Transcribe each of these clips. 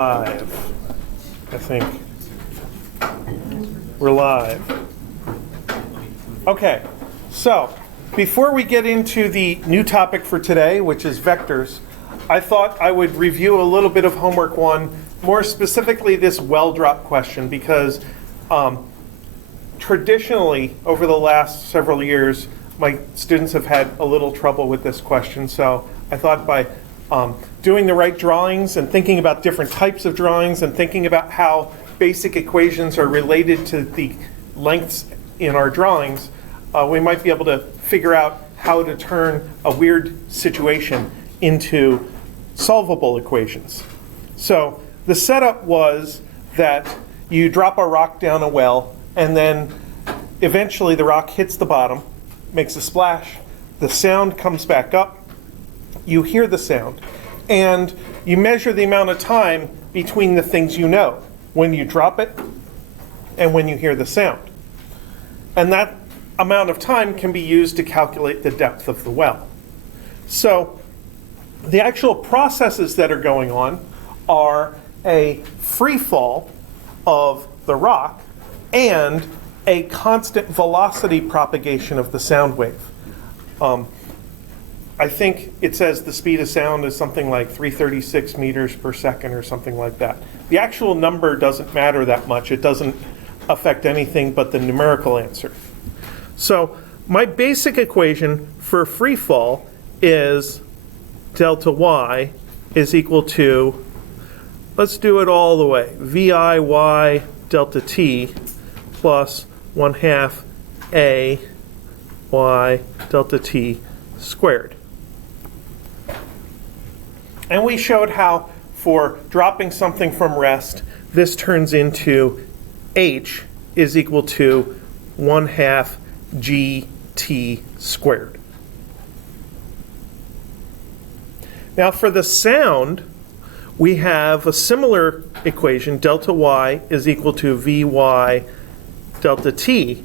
Live, I think. We're live. Okay, so before we get into the new topic for today, which is vectors, I thought I would review a little bit of homework one, more specifically this well drop question, because traditionally over the last several years, my students have had a little trouble with this question. So I thought by doing the right drawings and thinking about different types of drawings and thinking about how basic equations are related to the lengths in our drawings, we might be able to figure out how to turn a weird situation into solvable equations. So the setup was that you drop a rock down a well, and then eventually the rock hits the bottom, makes a splash, the sound comes back up, you hear the sound, and you measure the amount of time between the things you know, when you drop it and when you hear the sound. And that amount of time can be used to calculate the depth of the well. So the actual processes that are going on are a free fall of the rock and a constant velocity propagation of the sound wave. I think it says the speed of sound is something like 336 meters per second or something like that. The actual number doesn't matter that much. It doesn't affect anything but the numerical answer. So my basic equation for free fall is delta y is equal to, let's do it all the way, vi y delta t plus 1/2 a y delta t squared. And we showed how for dropping something from rest, this turns into h is equal to 1/2 gt squared. Now for the sound, we have a similar equation, delta y is equal to vy delta t.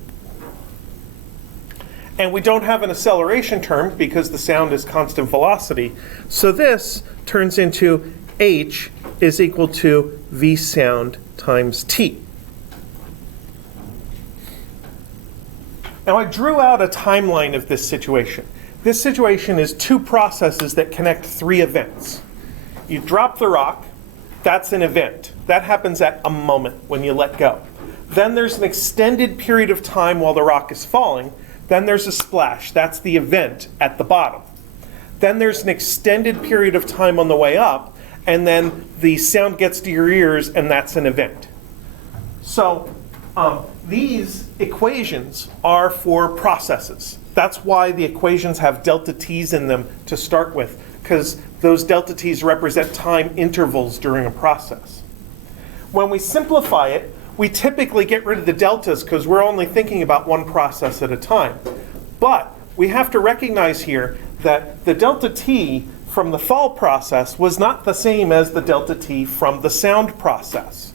And we don't have an acceleration term because the sound is constant velocity. So this turns into h is equal to v sound times t. Now I drew out a timeline of this situation. This situation is two processes that connect three events. You drop the rock, that's an event. That happens at a moment when you let go. Then there's an extended period of time while the rock is falling. Then there's a splash, that's the event at the bottom. Then there's an extended period of time on the way up, and then the sound gets to your ears, and that's an event. So these equations are for processes. That's why the equations have delta t's in them to start with, because those delta t's represent time intervals during a process. When we simplify it, we typically get rid of the deltas because we're only thinking about one process at a time. But we have to recognize here that the delta t from the fall process was not the same as the delta t from the sound process.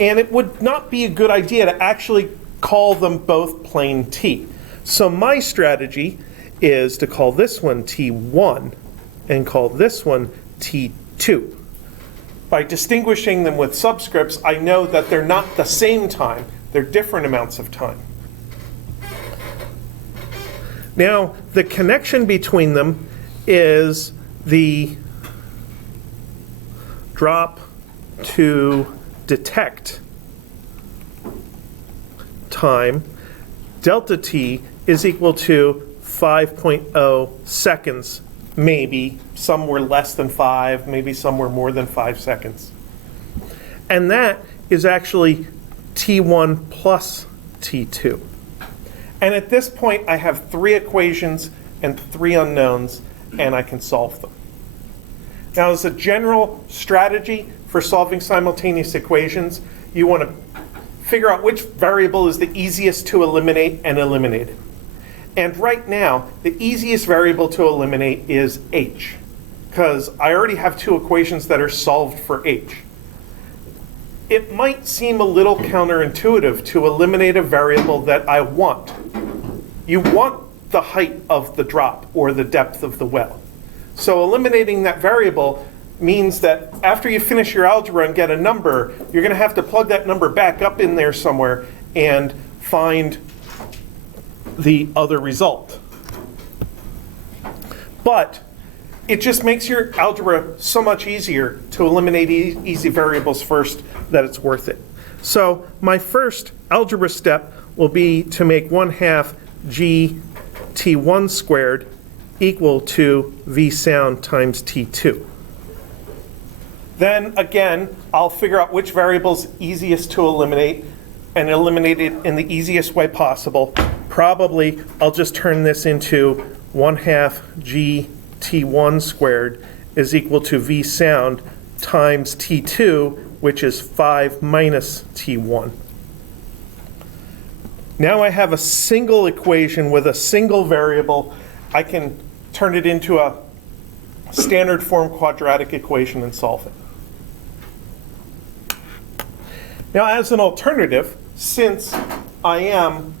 And it would not be a good idea to actually call them both plain t. So my strategy is to call this one t1 and call this one t2. By distinguishing them with subscripts, I know that they're not the same time, they're different amounts of time. Now, the connection between them is the drop to detect time. Delta t is equal to 5.0 seconds. Maybe some were less than 5, maybe some were more than 5 seconds. And that is actually T1 plus T2. And at this point, I have 3 equations and 3 unknowns, and I can solve them. Now, as a general strategy for solving simultaneous equations, you want to figure out which variable is the easiest to eliminate and eliminate it. And right now, the easiest variable to eliminate is h, because I already have 2 equations that are solved for h. It might seem a little counterintuitive to eliminate a variable that I want. You want the height of the drop or the depth of the well. So eliminating that variable means that after you finish your algebra and get a number, you're going to have to plug that number back up in there somewhere and find the other result. But it just makes your algebra so much easier to eliminate easy variables first that it's worth it. So my first algebra step will be to make 1/2 g t1 squared equal to v sound times t2. Then again, I'll figure out which variable's easiest to eliminate and eliminate it in the easiest way possible. Probably I'll just turn this into 1/2 g t1 squared is equal to v sound times t2, which is 5 minus t1. Now I have a single equation with a single variable. I can turn it into a standard form quadratic equation and solve it. Now, as an alternative, since I am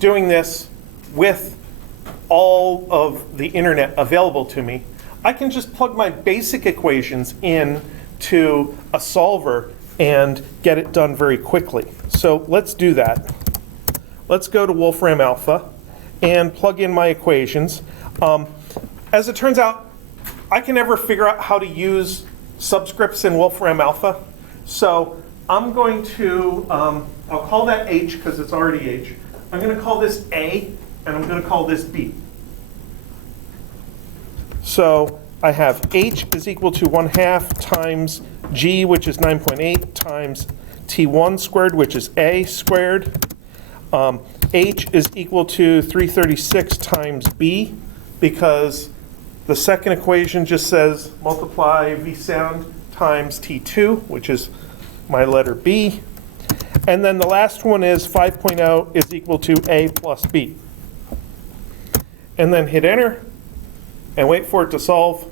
doing this with all of the internet available to me, I can just plug my basic equations in to a solver and get it done very quickly. So let's do that. Let's go to Wolfram Alpha and plug in my equations. As it turns out, I can never figure out how to use subscripts in Wolfram Alpha. So I'm going to, I'll call that H because it's already H. I'm going to call this A, and I'm going to call this B. So I have H is equal to 1/2 times G, which is 9.8, times T1 squared, which is A squared. H is equal to 336 times B, because the second equation just says multiply V sound times T2, which is my letter B. And then the last one is 5.0 is equal to A plus B. And then hit enter and wait for it to solve.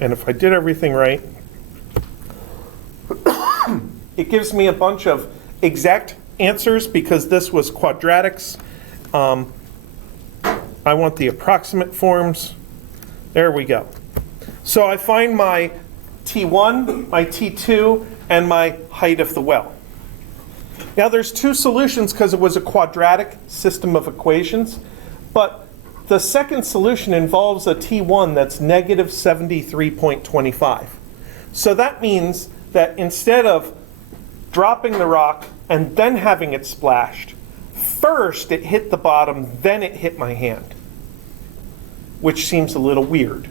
And if I did everything right, it gives me a bunch of exact answers because this was quadratics. I want the approximate forms. There we go. So I find my T1, my T2, and my height of the well. Now there's two solutions because it was a quadratic system of equations, but the second solution involves a T1 that's negative 73.25. So that means that instead of dropping the rock and then having it splashed, first it hit the bottom, then it hit my hand, which seems a little weird.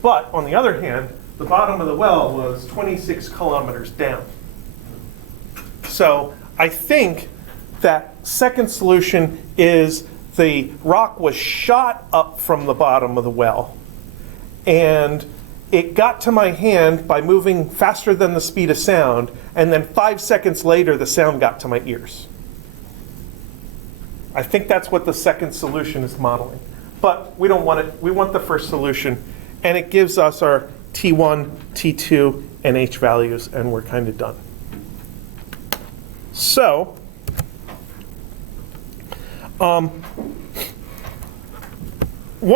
But on the other hand, the bottom of the well was 26 kilometers down. So I think that second solution is the rock was shot up from the bottom of the well, and it got to my hand by moving faster than the speed of sound, and then 5 seconds later the sound got to my ears. I think that's what the second solution is modeling. But we don't want it. We want the first solution, and it gives us our T1, T2, and H values, and we're kind of done. So, one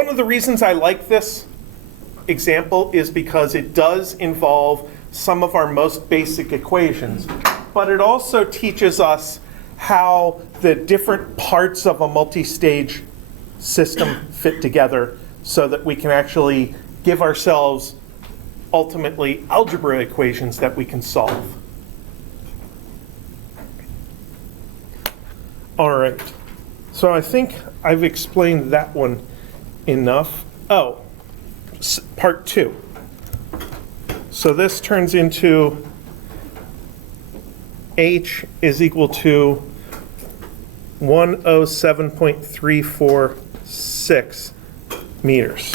of the reasons I like this example is because it does involve some of our most basic equations, but it also teaches us how the different parts of a multi-stage system fit together so that we can actually give ourselves ultimately algebra equations that we can solve. All right, so I think I've explained that one enough. Oh, part 2. So this turns into H is equal to 107.346 meters.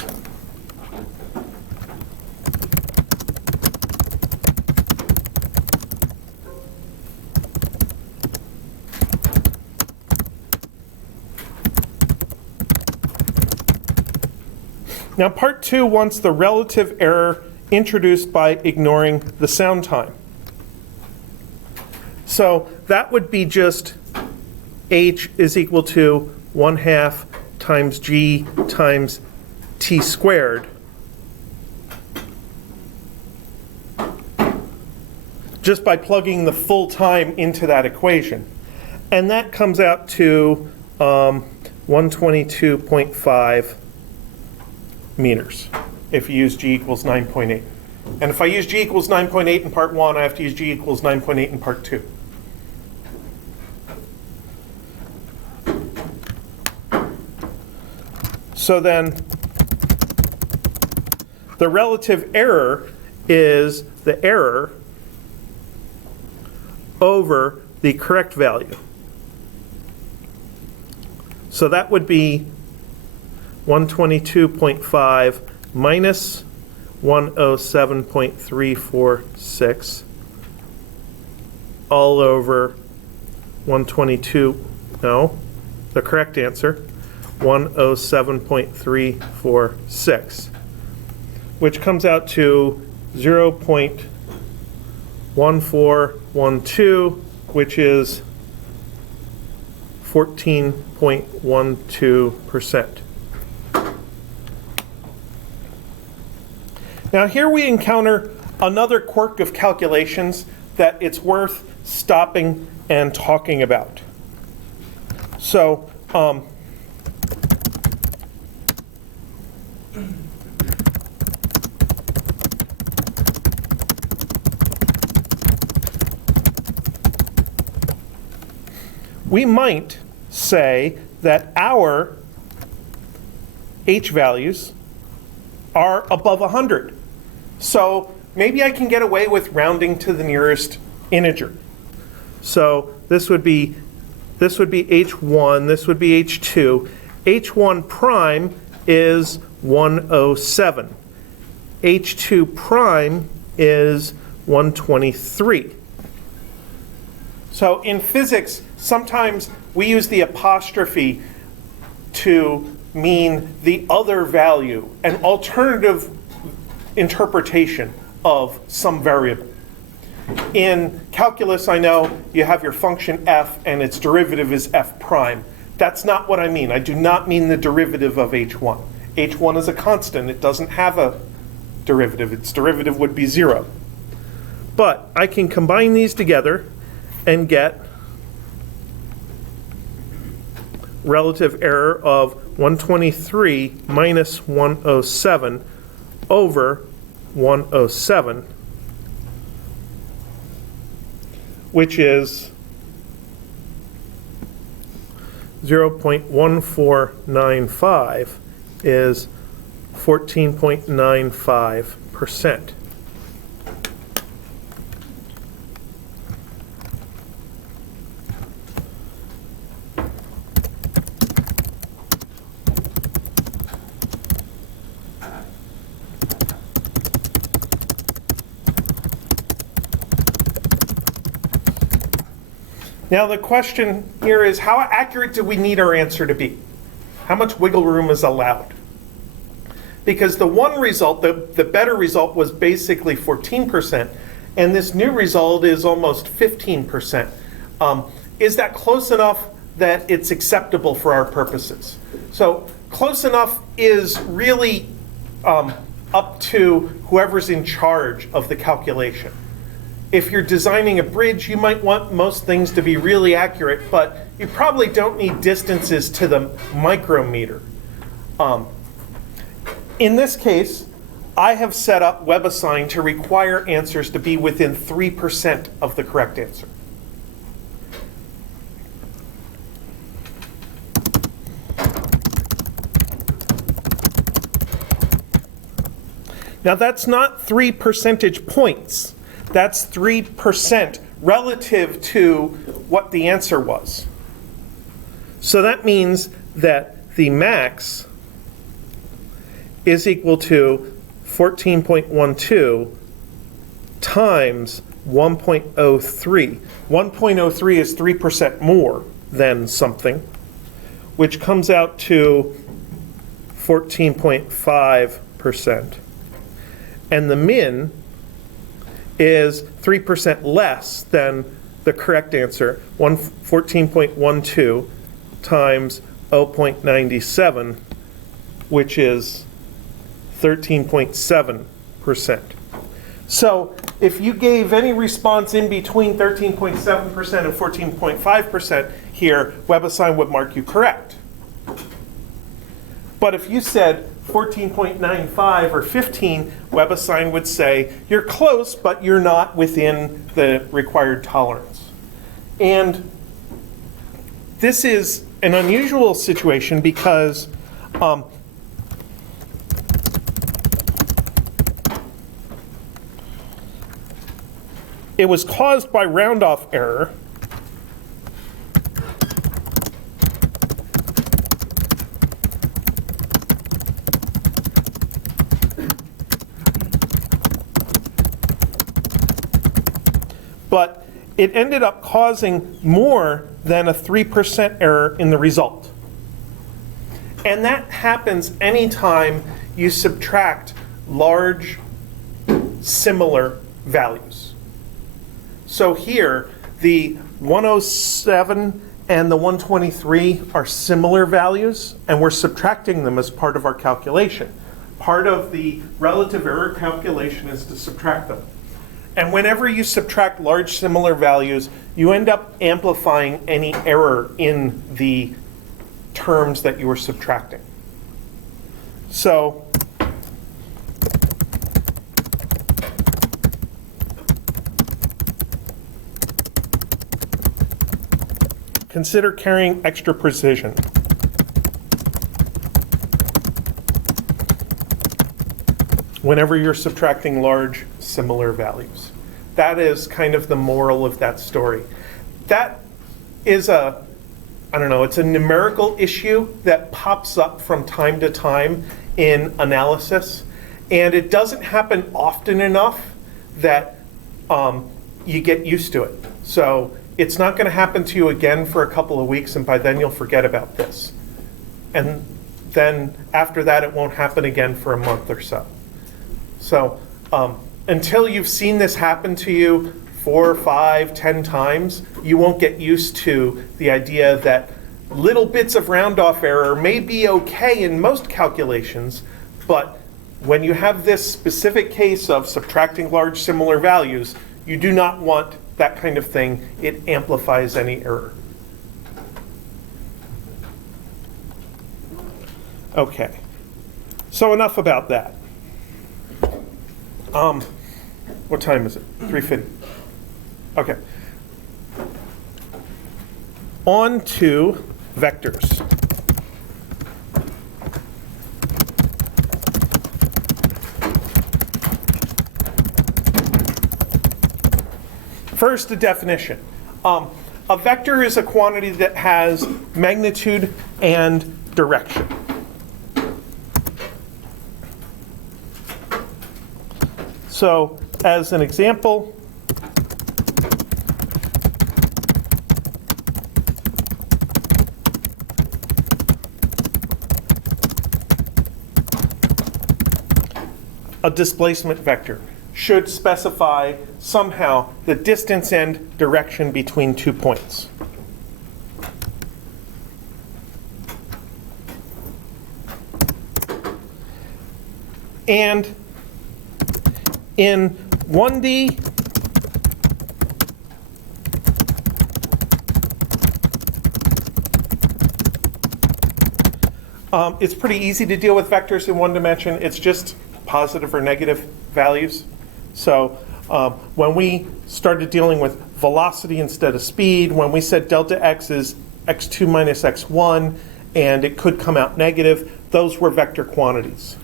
Now, part 2 wants the relative error introduced by ignoring the sound time. So that would be just H is equal to 1/2 times g times t squared, just by plugging the full time into that equation. And that comes out to 122.5 meters if you use g equals 9.8. And if I use g equals 9.8 in part 1, I have to use g equals 9.8 in part 2. So then the relative error is the error over the correct value. So that would be 122.5 minus 107.346 all over 122, no, the correct answer, 107.346, which comes out to 0.1412, which is 14.12%. Now here we encounter another quirk of calculations that it's worth stopping and talking about. So, we might say that our H values are above 100. So maybe I can get away with rounding to the nearest integer. So this would be H1, this would be H2. H1 prime is 107. H2 prime is 123. So in physics, sometimes we use the apostrophe to mean the other value, an alternative interpretation of some variable. In calculus, I know you have your function f and its derivative is f prime. That's not what I mean. I do not mean the derivative of h1. h1 is a constant. It doesn't have a derivative. Its derivative would be 0. But I can combine these together and get relative error of 123 minus 107 over 107, which is 0.1495 is 14.95%. Now the question here is, how accurate do we need our answer to be? How much wiggle room is allowed? Because the one result, the better result, was basically 14%, and this new result is almost 15%. Is that close enough that it's acceptable for our purposes? So close enough is really up to whoever's in charge of the calculation. If you're designing a bridge, you might want most things to be really accurate, but you probably don't need distances to the micrometer. In this case, I have set up WebAssign to require answers to be within 3% of the correct answer. Now that's not 3 percentage points. That's 3% relative to what the answer was. So that means that the max is equal to 14.12 times 1.03. 1.03 is 3% more than something, which comes out to 14.5%. And the min is 3% less than the correct answer, 14.12 times 0.97, which is 13.7%. So if you gave any response in between 13.7% and 14.5% here, WebAssign would mark you correct. But if you said 14.95 or 15, WebAssign would say, you're close, but you're not within the required tolerance. And this is an unusual situation because it was caused by round-off error. But it ended up causing more than a 3% error in the result. And that happens anytime you subtract large, similar values. So here, the 107 and the 123 are similar values, and we're subtracting them as part of our calculation. Part of the relative error calculation is to subtract them. And whenever you subtract large similar values, you end up amplifying any error in the terms that you were subtracting. So consider carrying extra precision. Whenever you're subtracting large similar values. That is kind of the moral of that story. That is it's a numerical issue that pops up from time to time in analysis, and it doesn't happen often enough that you get used to it. So it's not going to happen to you again for a couple of weeks, and by then you'll forget about this. And then after that, it won't happen again for a month or so. So until you've seen this happen to you 4, 5, 10 times, you won't get used to the idea that little bits of round-off error may be okay in most calculations, but when you have this specific case of subtracting large similar values, you do not want that kind of thing. It amplifies any error. Okay, so enough about that. What time is it? 3:50. Okay. On to vectors. First, a definition. A vector is a quantity that has magnitude and direction. So, as an example, a displacement vector should specify somehow the distance and direction between 2 points. And in 1D, it's pretty easy to deal with vectors in one dimension. It's just positive or negative values. So when we started dealing with velocity instead of speed, when we said delta x is x2 minus x1, and it could come out negative, those were vector quantities.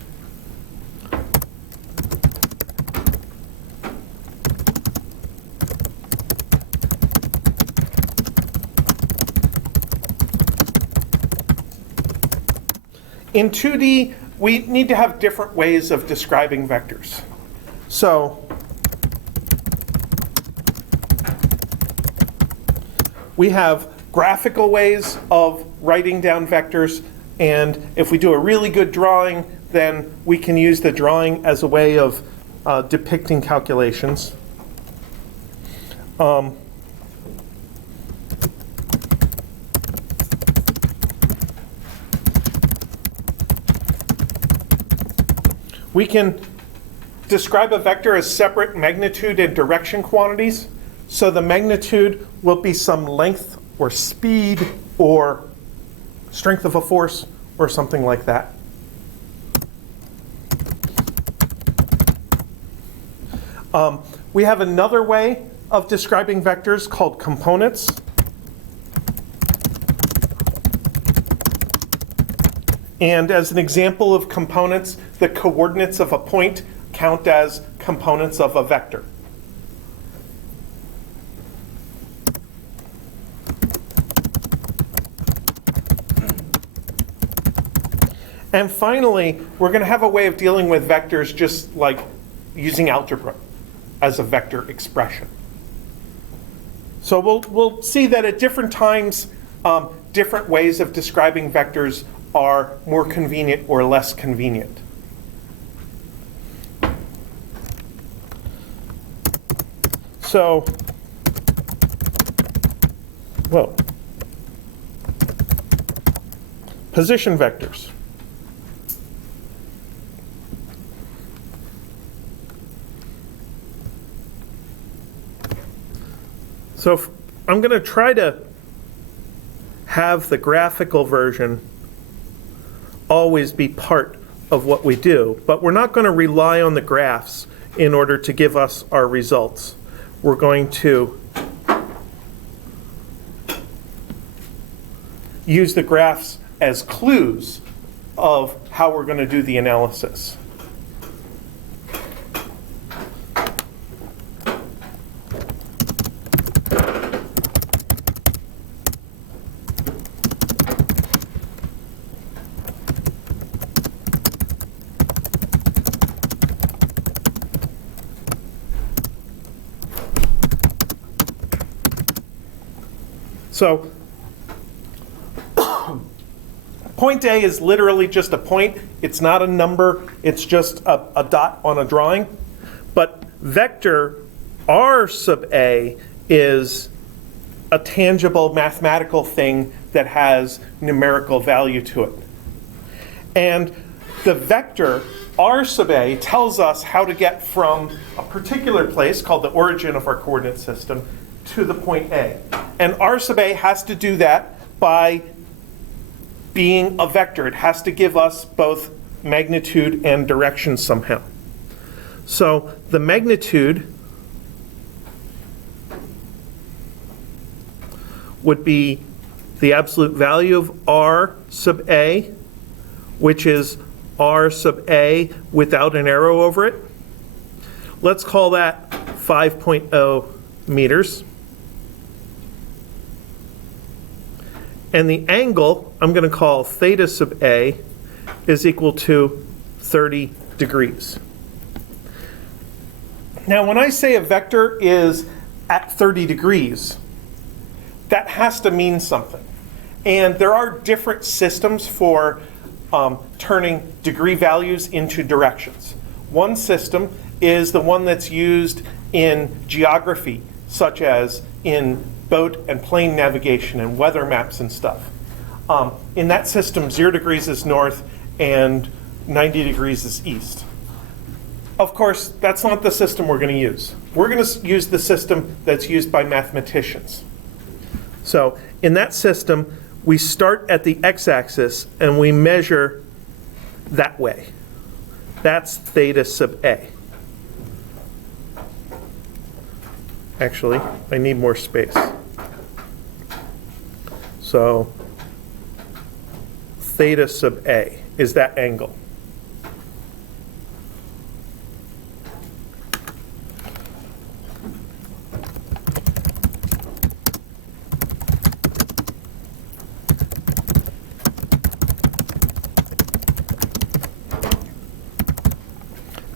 In 2D, we need to have different ways of describing vectors. So we have graphical ways of writing down vectors, and if we do a really good drawing, then we can use the drawing as a way of depicting calculations. In We can describe a vector as separate magnitude and direction quantities. So the magnitude will be some length or speed or strength of a force or something like that. We have another way of describing vectors called components. And as an example of components, the coordinates of a point count as components of a vector. And finally, we're going to have a way of dealing with vectors just like using algebra as a vector expression. So we'll see that at different times, different ways of describing vectors are more convenient or less convenient. So, position vectors. So I'm going to try to have the graphical version always be part of what we do, but we're not going to rely on the graphs in order to give us our results. We're going to use the graphs as clues of how we're going to do the analysis. So point A is literally just a point. It's not a number. It's just a dot on a drawing. But vector R sub A is a tangible mathematical thing that has numerical value to it. And the vector R sub A tells us how to get from a particular place called the origin of our coordinate system to the point A. And R sub A has to do that by being a vector. It has to give us both magnitude and direction somehow. So the magnitude would be the absolute value of R sub A, which is R sub A without an arrow over it. Let's call that 5.0 meters. And the angle, I'm going to call theta sub A, is equal to 30 degrees. Now, when I say a vector is at 30 degrees, that has to mean something. And there are different systems for turning degree values into directions. One system is the one that's used in geography, such as in boat and plane navigation and weather maps and stuff. In that system, 0 degrees is north and 90 degrees is east. Of course, that's not the system we're going to use. We're going to use the system that's used by mathematicians. So in that system, we start at the x-axis and we measure that way. That's theta sub A. Actually, I need more space. So theta sub A is that angle.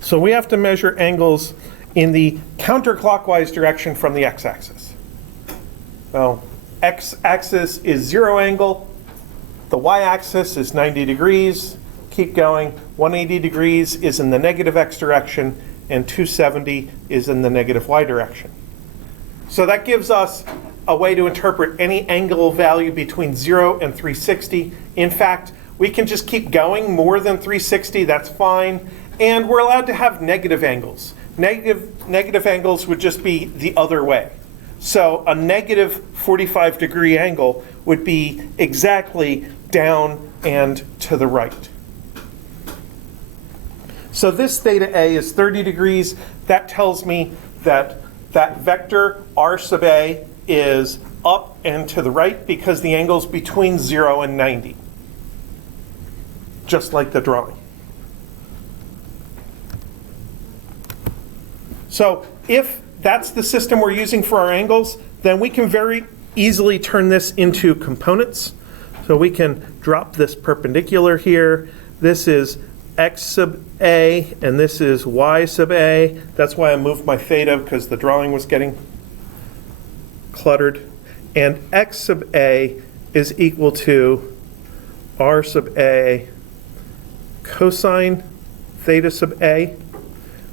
So we have to measure angles in the counterclockwise direction from the x-axis. So x-axis is 0 angle, the y-axis is 90 degrees, keep going, 180 degrees is in the negative x direction, and 270 is in the negative y direction. So that gives us a way to interpret any angle value between 0 and 360. In fact, we can just keep going more than 360, that's fine, And we're allowed to have negative angles. Negative angles would just be the other way. So a negative 45-degree angle would be exactly down and to the right. So this theta A is 30 degrees. That tells me that that vector r sub A is up and to the right because the angle's between 0 and 90, just like the drawing. So if that's the system we're using for our angles, then we can very easily turn this into components. So we can drop this perpendicular here. This is x sub A, and this is y sub A. That's why I moved my theta, because the drawing was getting cluttered. And x sub A is equal to r sub A cosine theta sub A,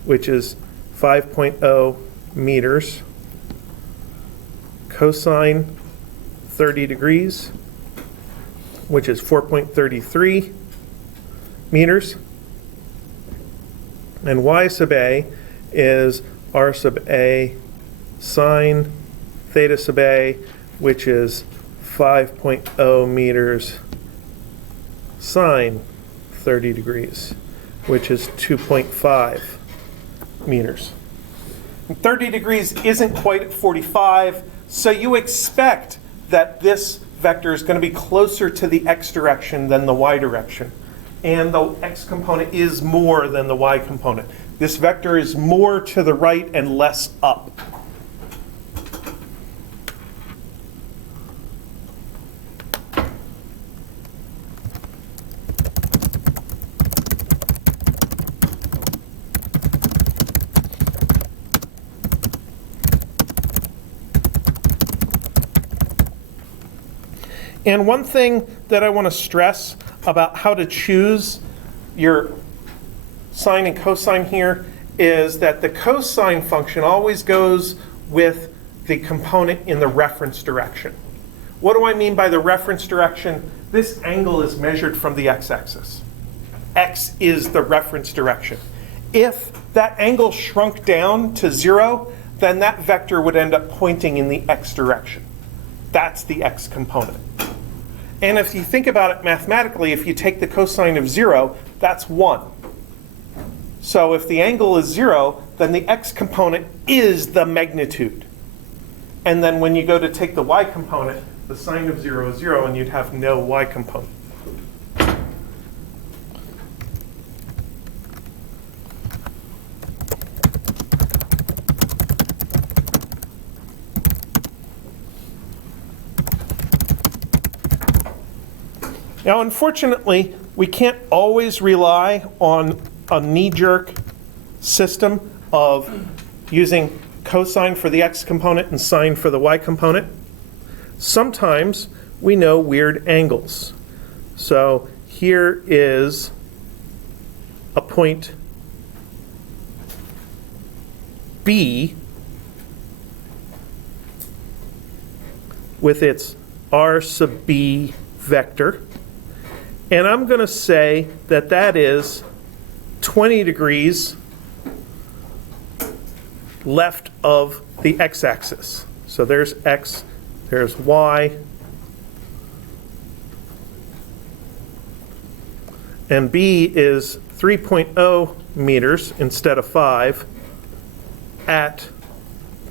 which is 5.0 meters, cosine 30 degrees, which is 4.33 meters, and y sub A is r sub A sine theta sub A, which is 5.0 meters sine 30 degrees, which is 2.5 meters. And 30 degrees isn't quite at 45, so you expect that this vector is going to be closer to the x direction than the y direction. And the x component is more than the y component. This vector is more to the right and less up. And one thing that I want to stress about how to choose your sine and cosine here is that the cosine function always goes with the component in the reference direction. What do I mean by the reference direction? This angle is measured from the x-axis. X is the reference direction. If that angle shrunk down to 0, then that vector would end up pointing in the x direction. That's the x component. And if you think about it mathematically, if you take the cosine of 0, that's 1. So if the angle is 0, then the x component is the magnitude. And then when you go to take the y component, the sine of 0 is 0, and you'd have no y component. Now, unfortunately, we can't always rely on a knee-jerk system of using cosine for the x component and sine for the y component. Sometimes we know weird angles. So here is a point B with its r sub B vector. And I'm going to say that that is 20 degrees left of the x-axis. So there's x, there's y, and B is 3.0 meters instead of 5 at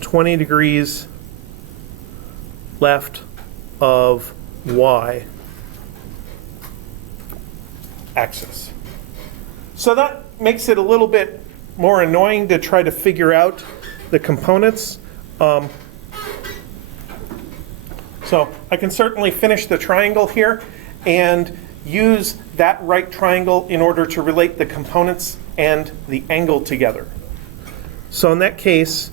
20 degrees left of y axis. So that makes it a little bit more annoying to try to figure out the components. So I can certainly finish the triangle here and use that right triangle in order to relate the components and the angle together. So in that case,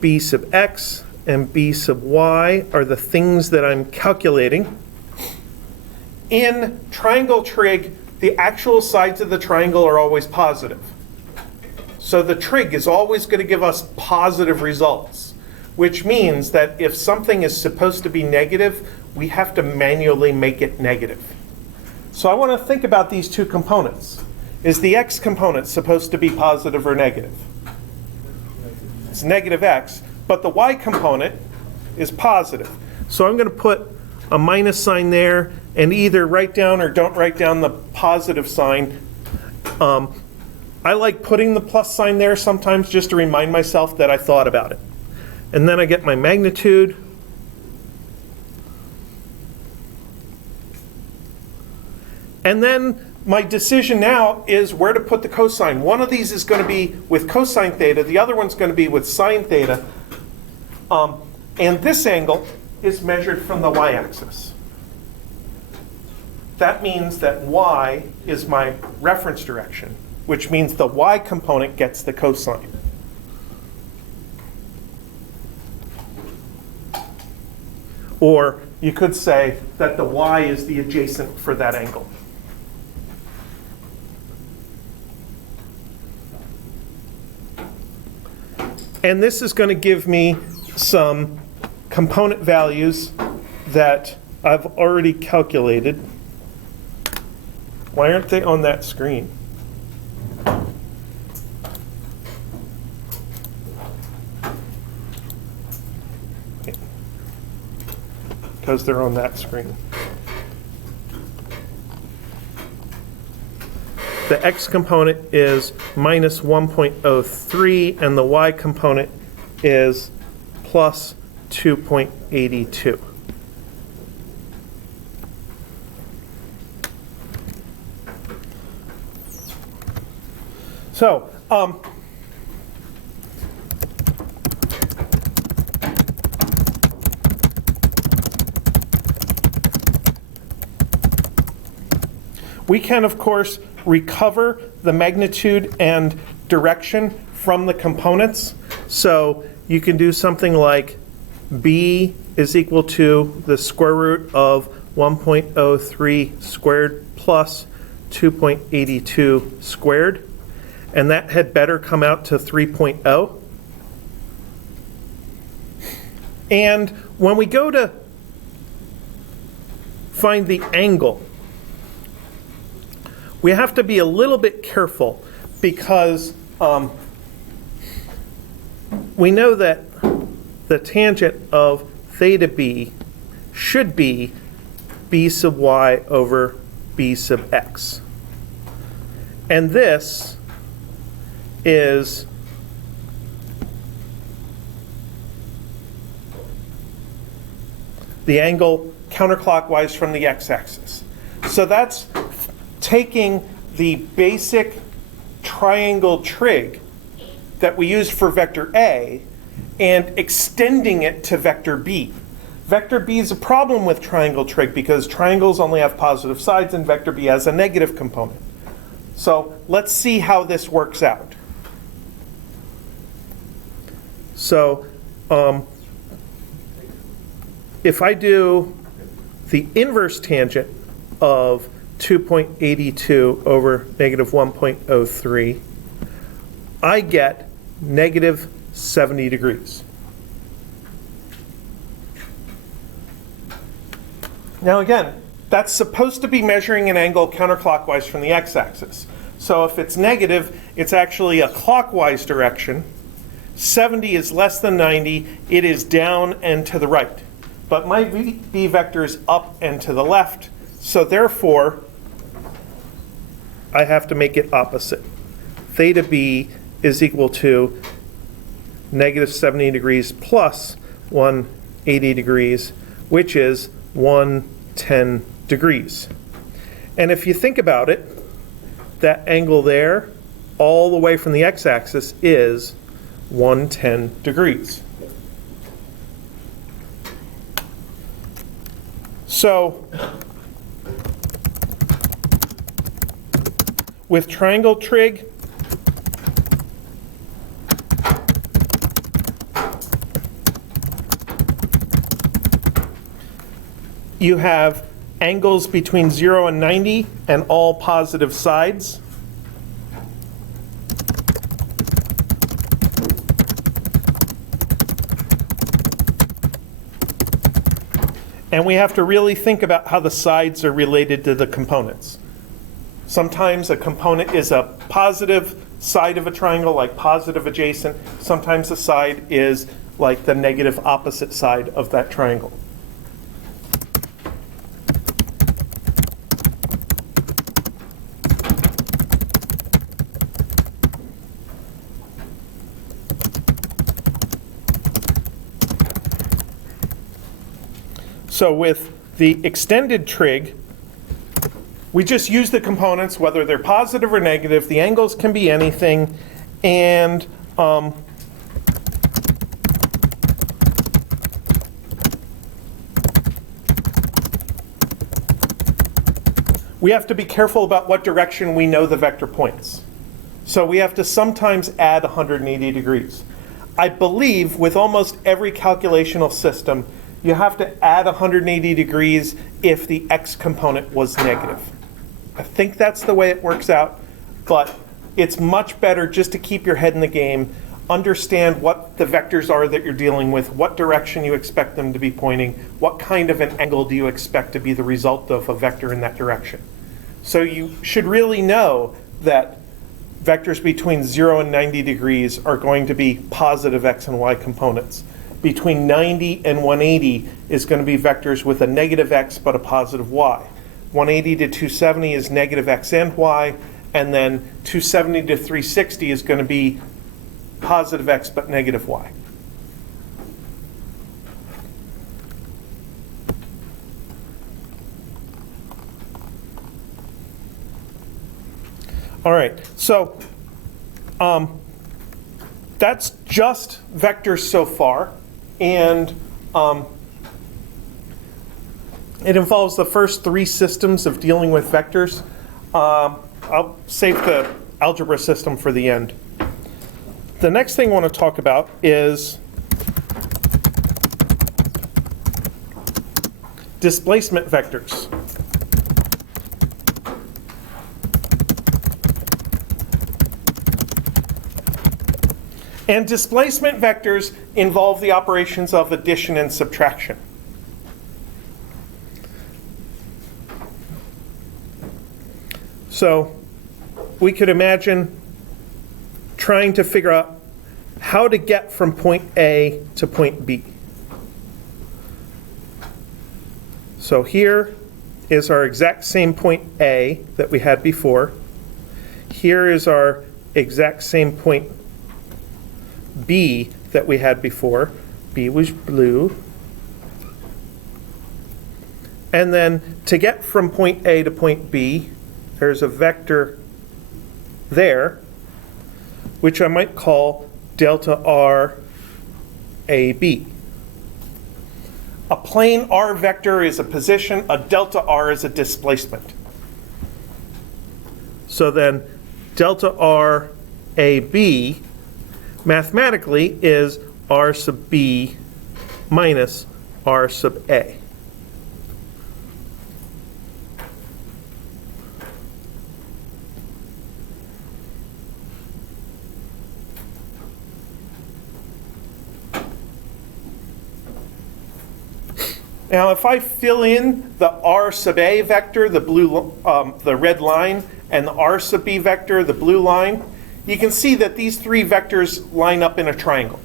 B sub x and B sub y are the things that I'm calculating. In triangle trig, the actual sides of the triangle are always positive. So the trig is always going to give us positive results, which means that if something is supposed to be negative, we have to manually make it negative. So I want to think about these two components. is the x component supposed to be positive or negative? It's negative x, but the y component is positive. So I'm going to put a minus sign there and either write down or don't write down the positive sign. I like putting the plus sign there sometimes just to remind myself that I thought about it. And then I get my magnitude. And then my decision now is where to put the cosine. One of these is going to be with cosine theta, the other one's going to be with sine theta. And this angle is measured from the y-axis. That means that y is my reference direction, which means the y component gets the cosine. Or you could say that the y is the adjacent for that angle. And this is going to give me some component values that I've already calculated. Why aren't they on that screen? Because they're on that screen. The x component is minus 1.03, and the y component is plus 2.82. So, we can, of course, recover the magnitude and direction from the components. So you can do something like b is equal to the square root of 1.03 squared plus 2.82 squared. And that had better come out to 3.0. And when we go to find the angle, we have to be a little bit careful because we know that the tangent of theta b should be b sub y over b sub x. And this is the angle counterclockwise from the x-axis. So that's taking the basic triangle trig that we use for vector A and extending it to vector B. Vector B is a problem with triangle trig because triangles only have positive sides and vector B has a negative component. So let's see how this works out. So if I do the inverse tangent of 2.82 over negative 1.03, I get negative 70 degrees. Now again, that's supposed to be measuring an angle counterclockwise from the x-axis. So if it's negative, it's actually a clockwise direction. 70 is less than 90, it is down and to the right. But my b vector is up and to the left, so therefore I have to make it opposite. Theta b is equal to negative 70 degrees plus 180 degrees, which is 110 degrees. And if you think about it, that angle there, all the way from the x-axis, is 110 degrees. So, with triangle trig, you have angles between 0 and 90 and all positive sides. And we have to really think about how the sides are related to the components. Sometimes a component is a positive side of a triangle, like positive adjacent. Sometimes the side is like the negative opposite side of that triangle. So with the extended trig, we just use the components, whether they're positive or negative. The angles can be anything, and we have to be careful about what direction we know the vector points. So we have to sometimes add 180 degrees. I believe with almost every calculational system, you have to add 180 degrees if the x component was negative. I think that's the way it works out, but it's much better just to keep your head in the game, understand what the vectors are that you're dealing with, what direction you expect them to be pointing, what kind of an angle do you expect to be the result of a vector in that direction. So you should really know that vectors between 0 and 90 degrees are going to be positive x and y components. Between 90 and 180 is going to be vectors with a negative x but a positive y. 180 to 270 is negative x and y, and then 270 to 360 is going to be positive x but negative y. All right, so that's just vectors so far, and it involves the first three systems of dealing with vectors. I'll save the algebra system for the end. The next thing I want to talk about is displacement vectors. And displacement vectors involve the operations of addition and subtraction. So we could imagine trying to figure out how to get from point A to point B. So here is our exact same point A that we had before. Here is our exact same point B that we had before. B was blue. And then to get from point A to point B, there's a vector there, which I might call delta R AB. A plane R vector is a position, a delta R is a displacement. So then delta R AB mathematically is R sub B minus R sub A. Now, if I fill in the R sub A vector, the red line, and the R sub B vector, the blue line, you can see that these three vectors line up in a triangle.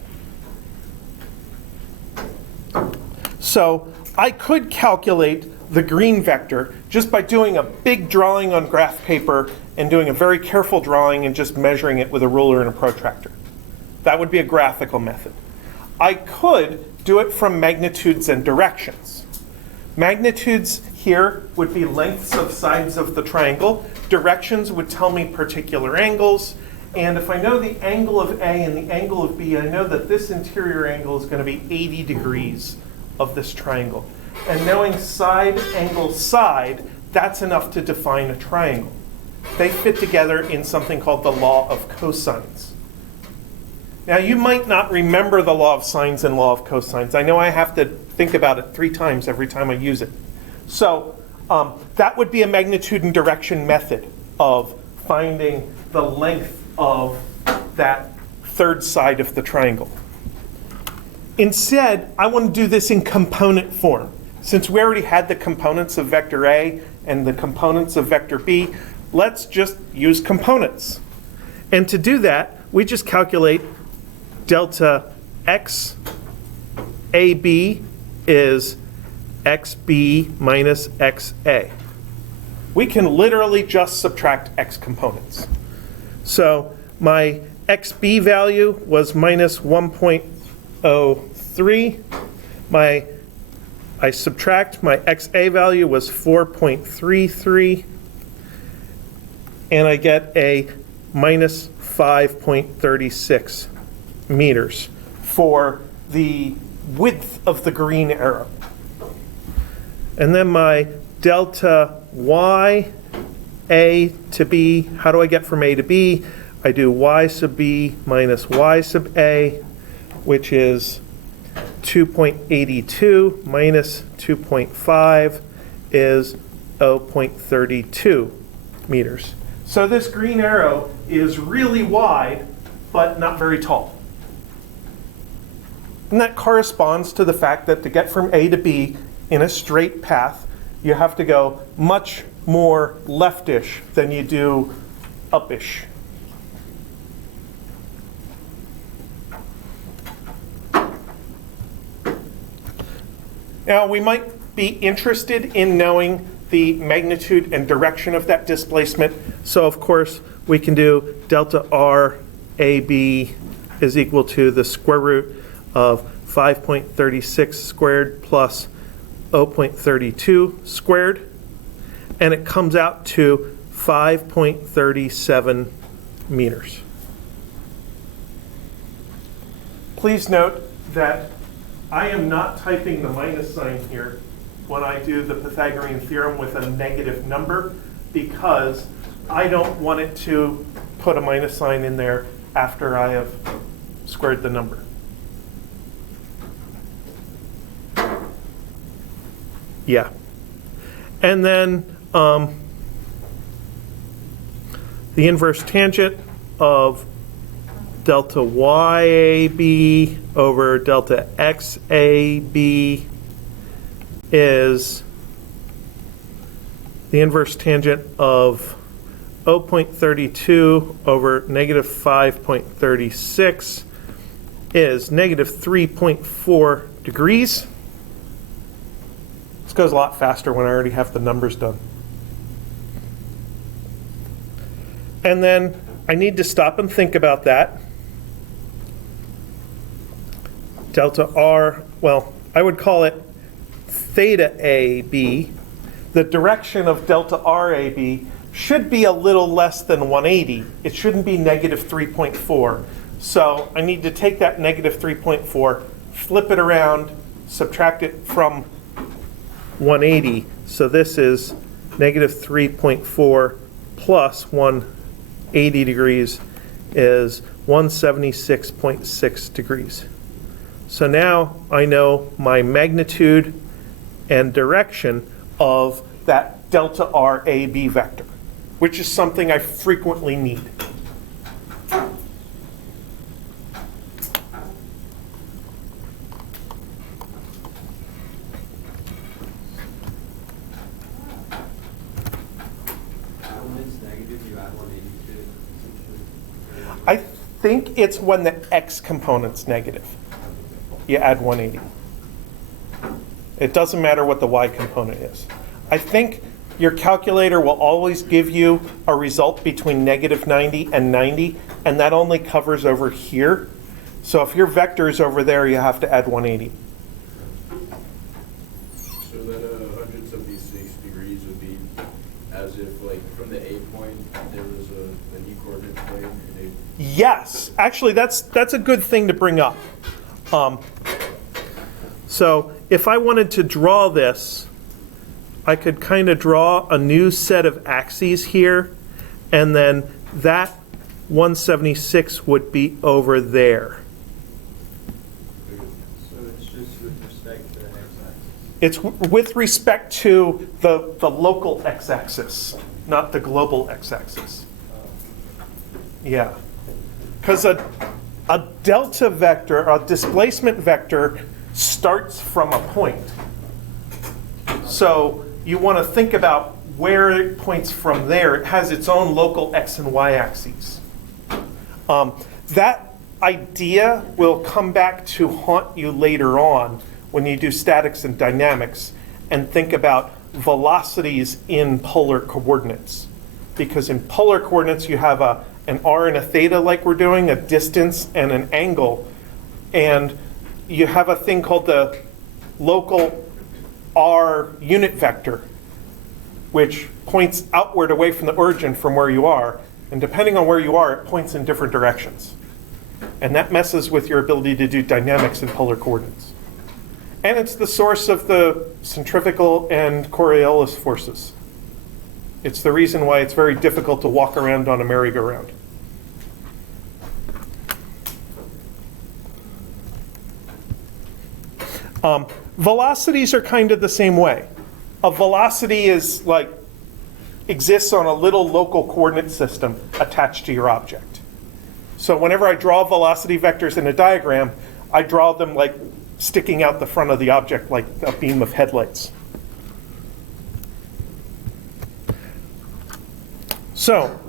So I could calculate the green vector just by doing a big drawing on graph paper and doing a very careful drawing and just measuring it with a ruler and a protractor. That would be a graphical method. I could do it from magnitudes and directions. Magnitudes here would be lengths of sides of the triangle. Directions would tell me particular angles. And if I know the angle of A and the angle of B, I know that this interior angle is going to be 80 degrees of this triangle. And knowing side, angle, side, that's enough to define a triangle. They fit together in something called the law of cosines. Now, you might not remember the law of sines and law of cosines. I know I have to think about it 3 times every time I use it. So that would be a magnitude and direction method of finding the length of that third side of the triangle. Instead, I want to do this in component form. Since we already had the components of vector A and the components of vector B, let's just use components. And to do that, we just calculate delta x AB is xb minus xa. We can literally just subtract x components. So my xb value was minus 1.03. I subtract my xa value was 4.33, and I get a minus 5.36 meters for the width of the green arrow. And then my delta y, a to b, how do I get from a to b? I do y sub b minus y sub a, which is 2.82 minus 2.5 is 0.32 meters. So this green arrow is really wide, but not very tall. And that corresponds to the fact that to get from A to B in a straight path, you have to go much more leftish than you do upish. Now, we might be interested in knowing the magnitude and direction of that displacement. So, of course, we can do delta R AB is equal to the square root of 5.36 squared plus 0.32 squared. And it comes out to 5.37 meters. Please note that I am not typing the minus sign here when I do the Pythagorean theorem with a negative number, because I don't want it to put a minus sign in there after I have squared the number. Yeah. And then the inverse tangent of delta YAB over delta XAB is the inverse tangent of 0.32 over negative 5.36 is negative 3.4 degrees. This goes a lot faster when I already have the numbers done. And then I need to stop and think about that. Delta R, well, I would call it theta AB. The direction of delta RAB should be a little less than 180. It shouldn't be negative 3.4. So I need to take that negative 3.4, flip it around, subtract it from 180. So this is negative 3.4 plus 180 degrees is 176.6 degrees. So now I know my magnitude and direction of that delta RAB vector, which is something I frequently need. I think it's when the x component's negative. You add 180. It doesn't matter what the y component is. I think your calculator will always give you a result between negative 90 and 90, and that only covers over here. So if your vector is over there, you have to add 180. So then 176 degrees would be as if, like, from the A point, there was an e-coordinate plane. And yes, actually, that's a good thing to bring up. So if I wanted to draw this, I could kind of draw a new set of axes here, and then that 176 would be over there. So it's just with respect to the x-axis? It's with respect to the local x-axis, not the global x-axis. Yeah, because a delta vector, a displacement vector, starts from a point. So you want to think about where it points from there, it has its own local x and y axes. That idea will come back to haunt you later on when you do statics and dynamics and think about velocities in polar coordinates. Because in polar coordinates you have an r and a theta like we're doing, a distance and an angle, and you have a thing called the local r unit vector, which points outward away from the origin from where you are, and depending on where you are, it points in different directions. And that messes with your ability to do dynamics in polar coordinates. And it's the source of the centrifugal and Coriolis forces. It's the reason why it's very difficult to walk around on a merry-go-round. Velocities are kind of the same way. A velocity is like exists on a little local coordinate system attached to your object. So whenever I draw velocity vectors in a diagram, I draw them like sticking out the front of the object like a beam of headlights. So,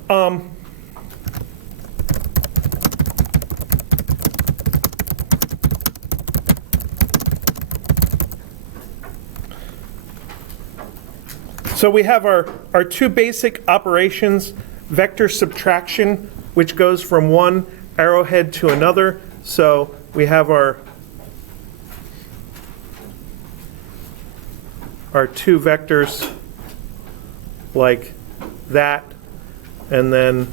we have our two basic operations, vector subtraction, which goes from one arrowhead to another. So we have our two vectors like that, and then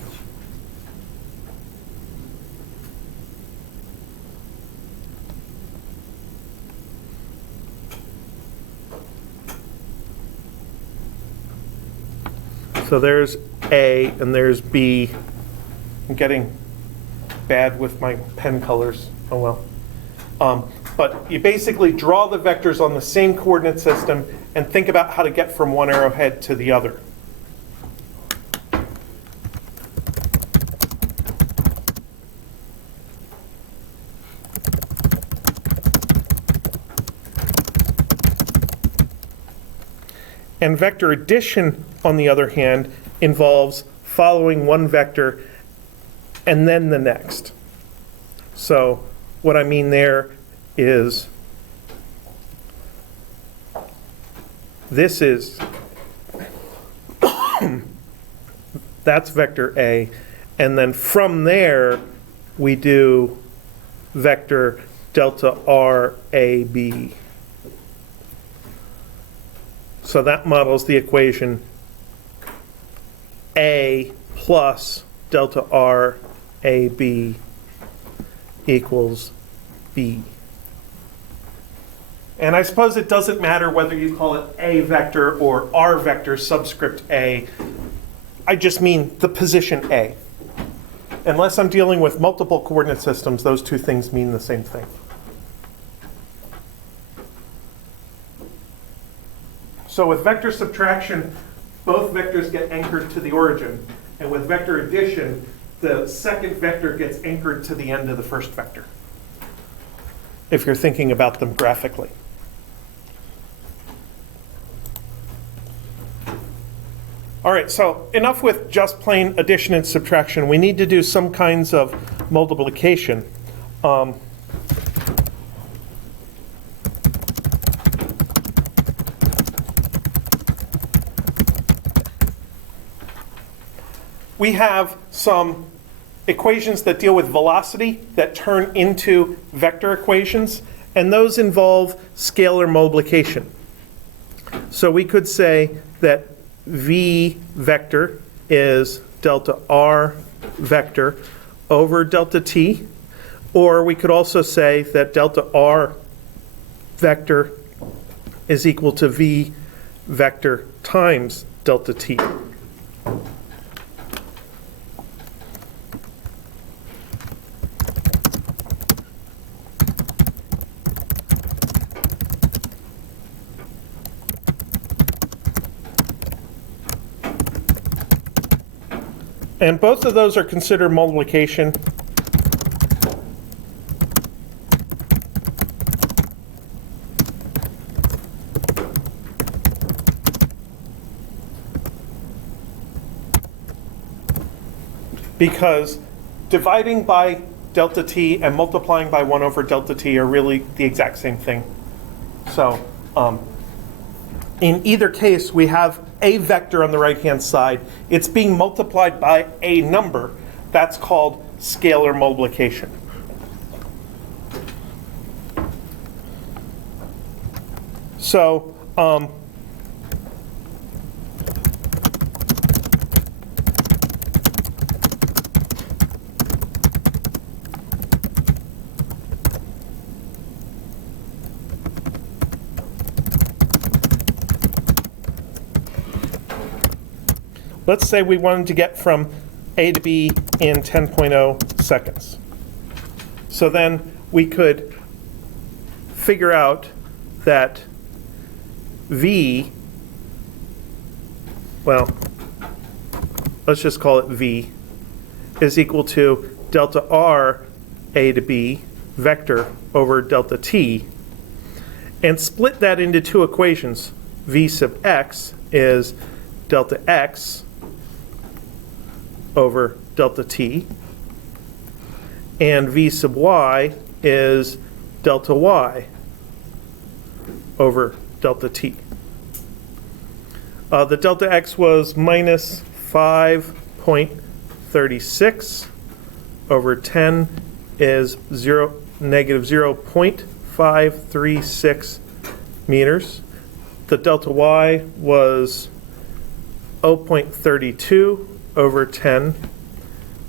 so there's A and there's B. I'm getting bad with my pen colors. Oh well. But you basically draw the vectors on the same coordinate system and think about how to get from one arrowhead to the other. And vector addition, on the other hand, involves following one vector and then the next. So what I mean there is this is that's vector A, and then from there we do vector delta R A B. So that models the equation A plus delta R A B equals B. And I suppose it doesn't matter whether you call it A vector or R vector subscript A. I just mean the position A. Unless I'm dealing with multiple coordinate systems, those two things mean the same thing. So with vector subtraction, both vectors get anchored to the origin. And with vector addition, the second vector gets anchored to the end of the first vector, if you're thinking about them graphically. All right, so enough with just plain addition and subtraction. We need to do some kinds of multiplication. We have some equations that deal with velocity that turn into vector equations, and those involve scalar multiplication. So we could say that V vector is delta R vector over delta T, or we could also say that delta R vector is equal to V vector times delta T. And both of those are considered multiplication. because dividing by delta t and multiplying by 1 over delta t are really the exact same thing. So in either case, we have a vector on the right-hand side. It's being multiplied by a number. That's called scalar multiplication. So let's say we wanted to get from A to B in 10.0 seconds. So then we could figure out that V, well, let's just call it V, is equal to delta R A to B vector over delta T, and split that into two equations. V sub x is delta x over delta t, and v sub y is delta y over delta t. The delta x was minus 5.36 over 10 is negative 0.536 meters. The delta y was 0.32 over 10,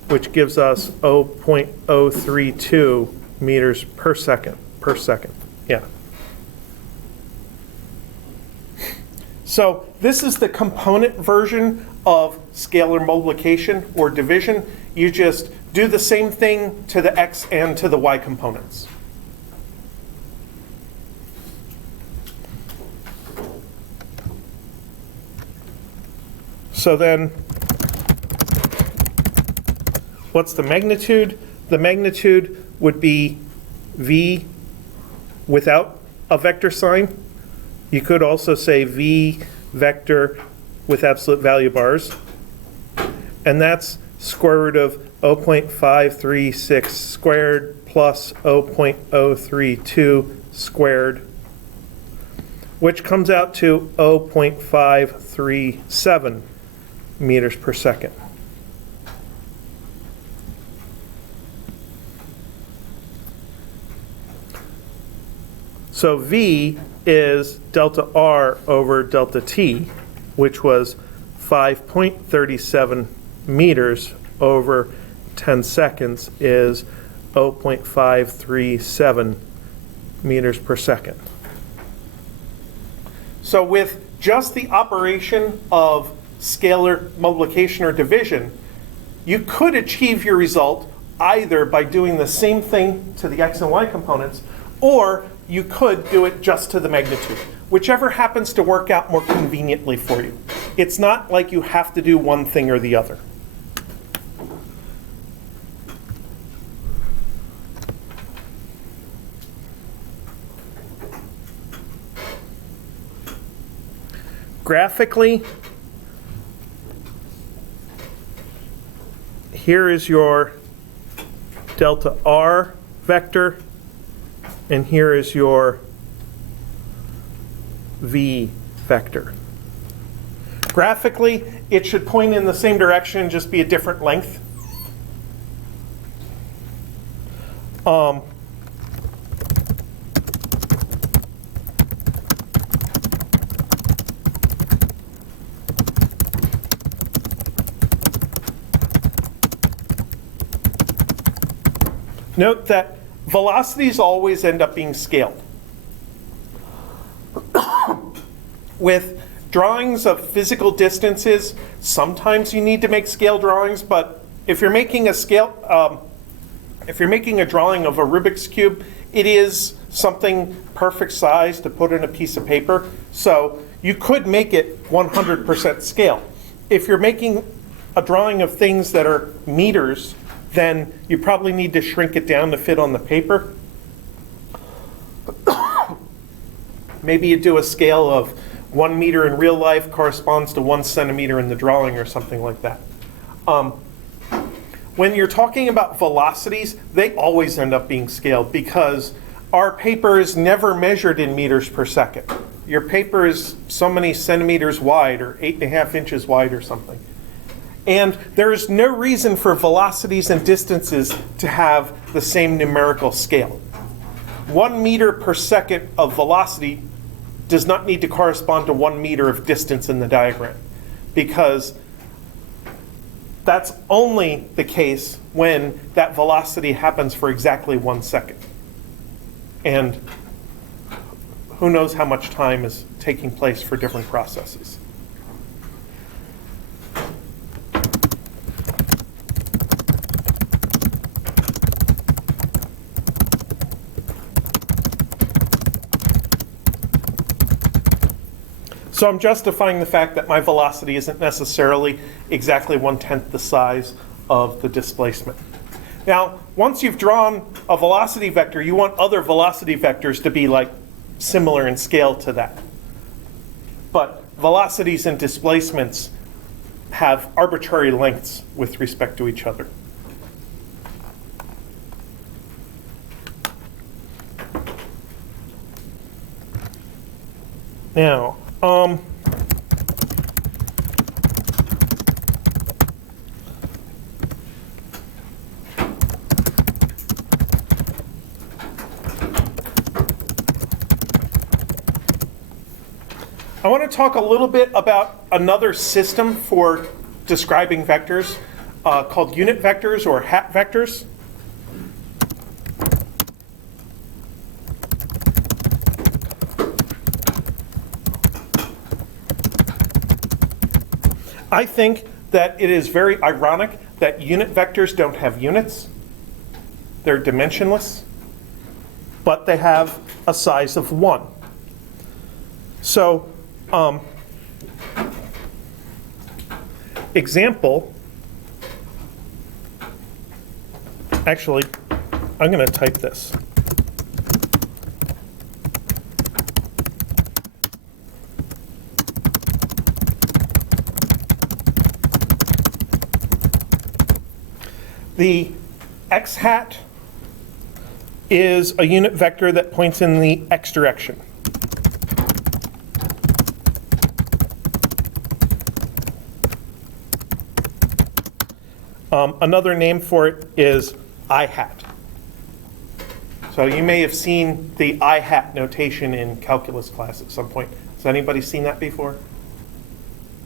which gives us 0.032 meters per second. Yeah. So this is the component version of scalar multiplication or division. You just do the same thing to the x and to the y components. So then, what's the magnitude? The magnitude would be v without a vector sign. You could also say v vector with absolute value bars. And that's square root of 0.536 squared plus 0.032 squared, which comes out to 0.537 meters per second. So V is delta R over delta T, which was 5.37 meters over 10 seconds is 0.537 meters per second. So with just the operation of scalar multiplication or division, you could achieve your result either by doing the same thing to the x and y components, or you could do it just to the magnitude, whichever happens to work out more conveniently for you. It's not like you have to do one thing or the other. Graphically, here is your delta R vector, and here is your V vector. Graphically, it should point in the same direction, just be a different length. Note that velocities always end up being scaled. With drawings of physical distances, sometimes you need to make scale drawings, but if you're making a drawing of a Rubik's Cube, it is something perfect size to put in a piece of paper, so you could make it 100% scale. If you're making a drawing of things that are meters, then you probably need to shrink it down to fit on the paper. Maybe you do a scale of 1 meter in real life corresponds to 1 centimeter in the drawing or something like that. when you're talking about velocities, they always end up being scaled because our paper is never measured in meters per second. Your paper is so many centimeters wide or 8.5 inches wide or something. And there is no reason for velocities and distances to have the same numerical scale. 1 meter per second of velocity does not need to correspond to 1 meter of distance in the diagram, because that's only the case when that velocity happens for exactly 1 second. And who knows how much time is taking place for different processes. So I'm justifying the fact that my velocity isn't necessarily exactly 1/10 the size of the displacement. Now, once you've drawn a velocity vector, you want other velocity vectors to be like similar in scale to that. But velocities and displacements have arbitrary lengths with respect to each other. Now, I want to talk a little bit about another system for describing vectors called unit vectors or hat vectors. I think that it is very ironic that unit vectors don't have units. They're dimensionless, but they have a size of 1. So, example, actually, I'm going to type this. The x hat is a unit vector that points in the x direction. Another name for it is I hat. So you may have seen the I hat notation in calculus class at some point. Has anybody seen that before?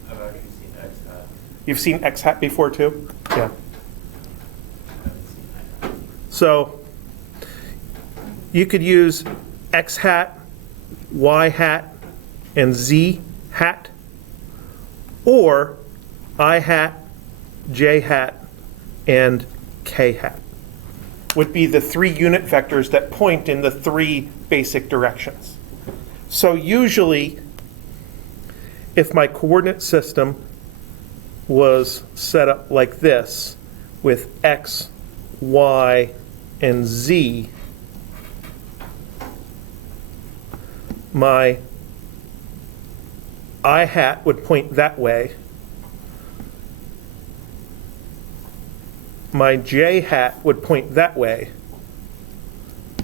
I've actually seen X hat. You've seen x hat before too? Yeah. I haven't seen I hat. So you could use x hat, y hat, and z hat, or I hat, j hat, and k hat would be the 3 unit vectors that point in the 3 basic directions. So usually, if my coordinate system was set up like this with x, y, and z, my I hat would point that way, my j hat would point that way,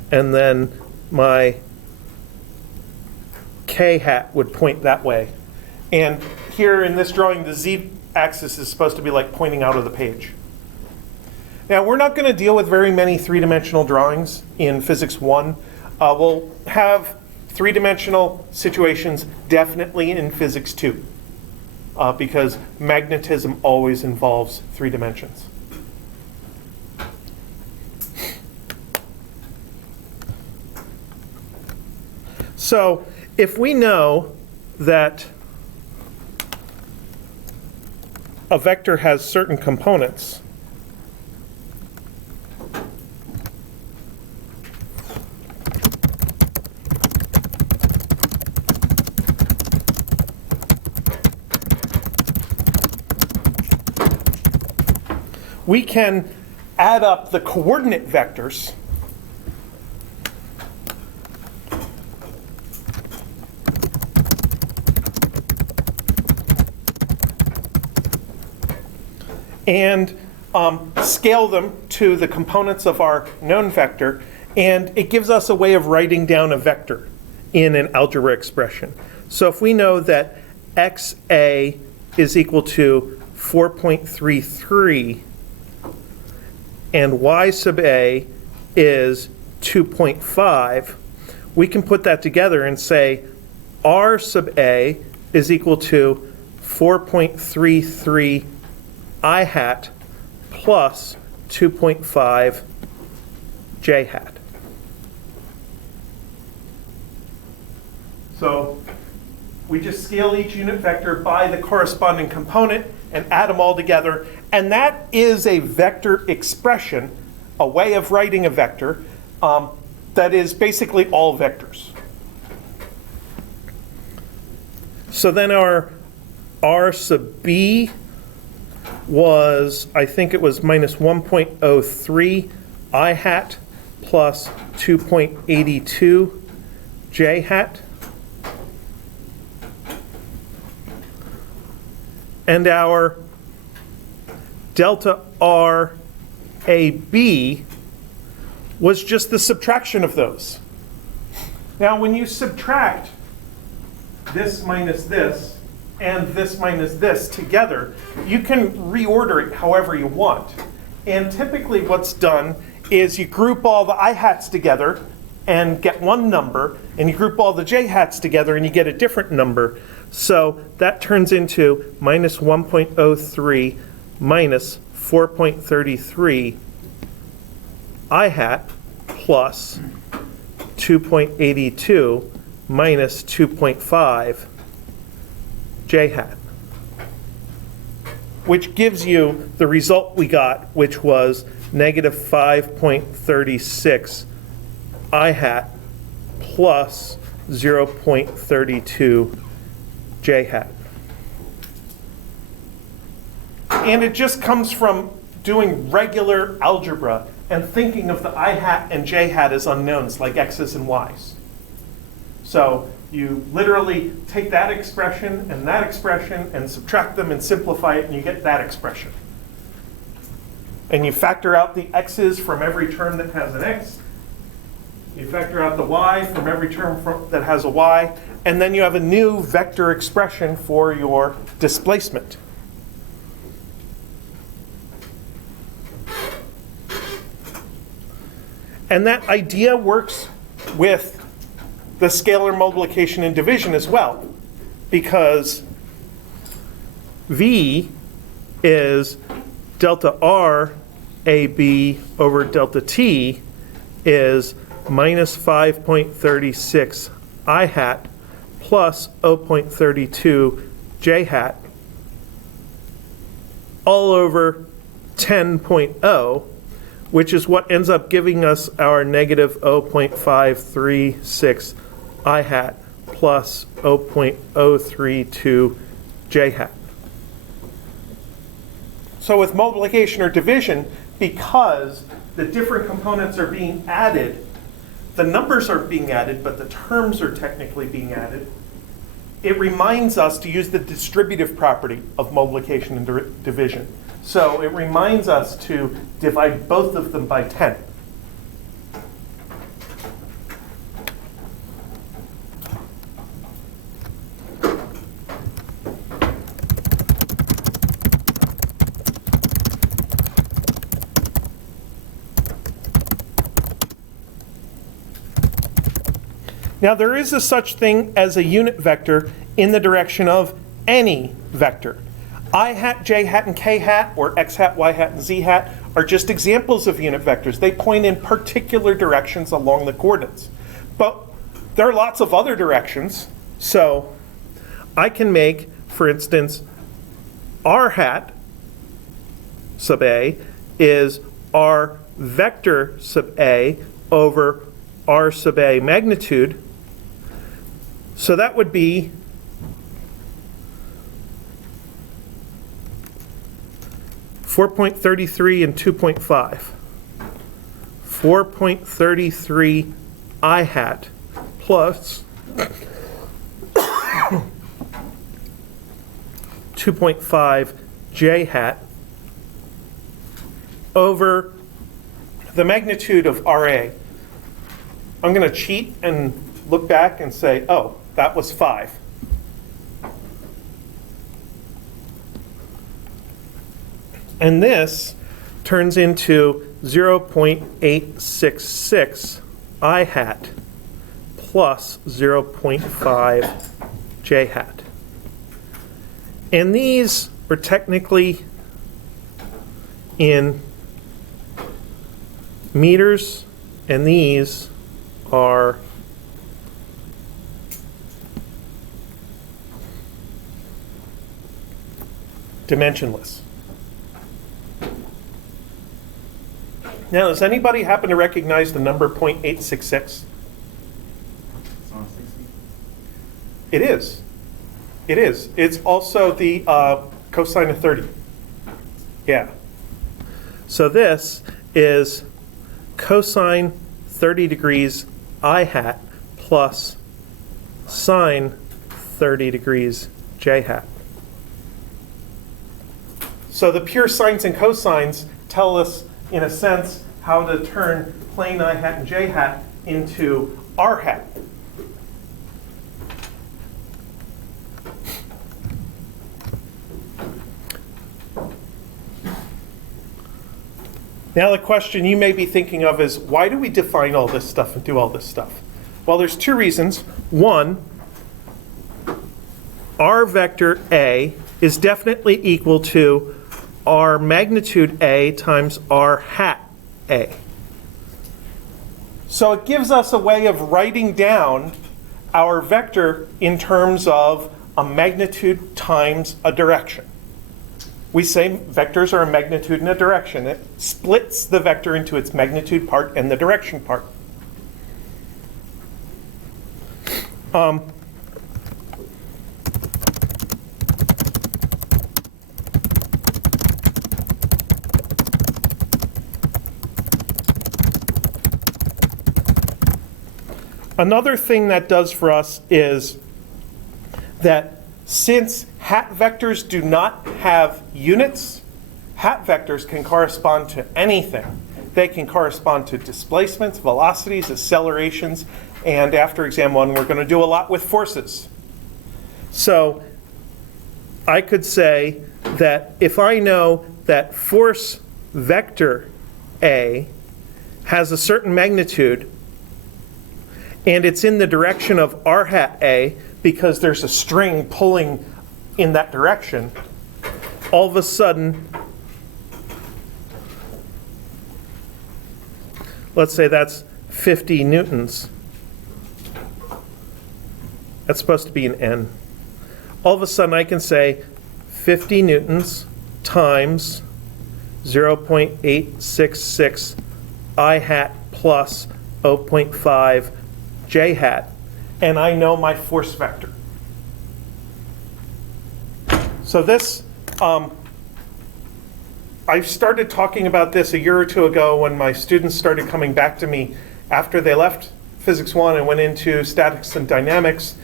and then my k hat would point that way. And here in this drawing, the z-axis is supposed to be like pointing out of the page. Now, we're not going to deal with very many 3-dimensional drawings in Physics 1. We'll have 3-dimensional situations definitely in Physics 2, because magnetism always involves 3 dimensions. So if we know that a vector has certain components, we can add up the coordinate vectors and scale them to the components of our known vector, and it gives us a way of writing down a vector in an algebra expression. So if we know that XA is equal to 4.33 and Y sub A is 2.5, we can put that together and say R sub A is equal to 4.33 I hat plus 2.5 J hat. So we just scale each unit vector by the corresponding component and add them all together, and that is a vector expression, a way of writing a vector that is basically all vectors. So then our R sub B was, I think it was minus 1.03 I hat plus 2.82 J hat. And our delta R AB was just the subtraction of those. Now, when you subtract this minus this and this minus this together, you can reorder it however you want. And typically what's done is you group all the I hats together and get one number, and you group all the J hats together and you get a different number. So that turns into minus 1.03 minus 4.33 I hat plus 2.82 minus 2.5 J hat, which gives you the result we got, which was negative 5.36 I hat plus 0.32 J hat. And it just comes from doing regular algebra and thinking of the I hat and J hat as unknowns, like x's and y's. So you literally take that expression and subtract them and simplify it, and you get that expression. And you factor out the x's from every term that has an x. You factor out the y from every term that has a y, and then you have a new vector expression for your displacement. And that idea works with the scalar multiplication and division as well, because V is delta R AB over delta T is minus 5.36 I hat plus 0.32 J hat all over 10.0, which is what ends up giving us our negative 0.536 I hat plus 0.032 J hat. So with multiplication or division, because the different components are being added, the numbers are being added, but the terms are technically being added, it reminds us to use the distributive property of multiplication and division. So it reminds us to divide both of them by 10. Now there is a such thing as a unit vector in the direction of any vector. I hat, J hat, and K hat, or X hat, Y hat, and Z hat are just examples of unit vectors. They point in particular directions along the coordinates. But there are lots of other directions. So I can make, for instance, R hat sub A is R vector sub A over R sub A magnitude. So that would be 4.33 and 2.5. 4.33 I hat plus 2.5 J hat over the magnitude of RA. I'm going to cheat and look back and say, oh, that was 5. And this turns into 0.866 I hat plus 0.5 j hat. And these are technically in meters, and these are dimensionless. Now, does anybody happen to recognize the number 0.866? It's on 60. It is. It is. It's also the cosine of 30. Yeah. So this is cosine 30 degrees I hat plus sine 30 degrees j hat. So the pure sines and cosines tell us, in a sense, how to turn plane I hat and j hat into r hat. Now the question you may be thinking of is, why do we define all this stuff and do all this stuff? Well, there's 2 reasons. One, r vector A is definitely equal to r magnitude A times r hat A. So it gives us a way of writing down our vector in terms of a magnitude times a direction. We say vectors are a magnitude and a direction. It splits the vector into its magnitude part and the direction part. Another thing that does for us is that since hat vectors do not have units, hat vectors can correspond to anything. They can correspond to displacements, velocities, accelerations, and after exam 1, we're going to do a lot with forces. So I could say that if I know that force vector A has a certain magnitude, and it's in the direction of r hat A, because there's a string pulling in that direction, all of a sudden, let's say that's 50 newtons. That's supposed to be an N. All of a sudden I can say 50 newtons times 0.866 I hat plus 0.5 j hat, and I know my force vector. So this, I started talking about this a year or 2 ago when my students started coming back to me after they left Physics 1 and went into statics and dynamics,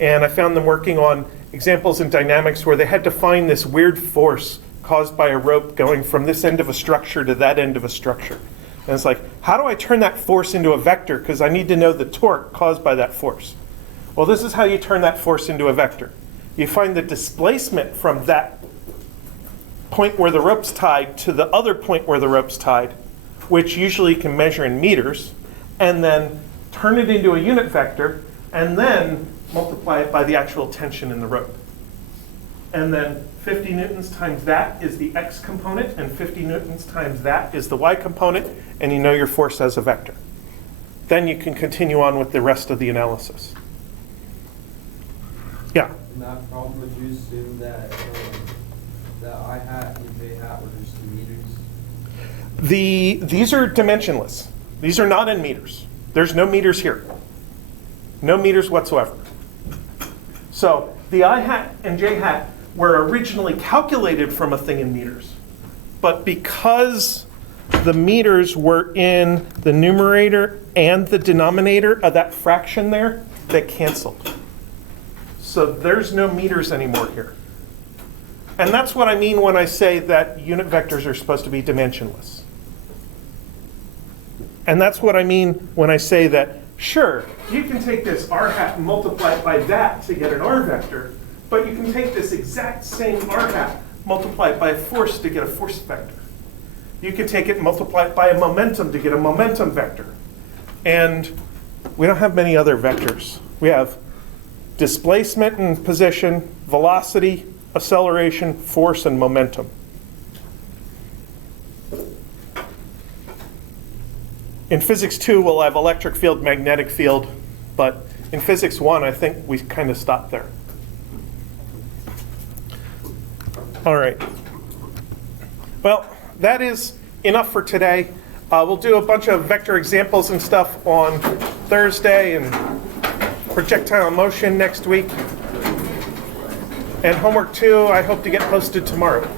and I found them working on examples in dynamics where they had to find this weird force caused by a rope going from this end of a structure to that end of a structure. And it's like, how do I turn that force into a vector? Because I need to know the torque caused by that force. Well, this is how you turn that force into a vector. You find the displacement from that point where the rope's tied to the other point where the rope's tied, which usually you can measure in meters, and then turn it into a unit vector, and then multiply it by the actual tension in the rope. And then 50 newtons times that is the x component, and 50 newtons times that is the y component, and you know your force as a vector. Then you can continue on with the rest of the analysis. Yeah? In that problem, would you assume that the I hat and j hat were just in meters? These are dimensionless. These are not in meters. There's no meters here. No meters whatsoever. So the I hat and j hat were originally calculated from a thing in meters. But because the meters were in the numerator and the denominator of that fraction there, they canceled. So there's no meters anymore here. And that's what I mean when I say that unit vectors are supposed to be dimensionless. And that's what I mean when I say that, sure, you can take this r hat and multiply it by that to get an r vector, but you can take this exact same r hat, multiply it by a force to get a force vector. You can take it and multiply it by a momentum to get a momentum vector. And we don't have many other vectors. We have displacement and position, velocity, acceleration, force, and momentum. In physics 2, we'll have electric field, magnetic field, but in physics 1, I think we kind of stopped there. All right. Well, that is enough for today. We'll do a bunch of vector examples and stuff on Thursday and projectile motion next week. And homework 2, I hope to get posted tomorrow.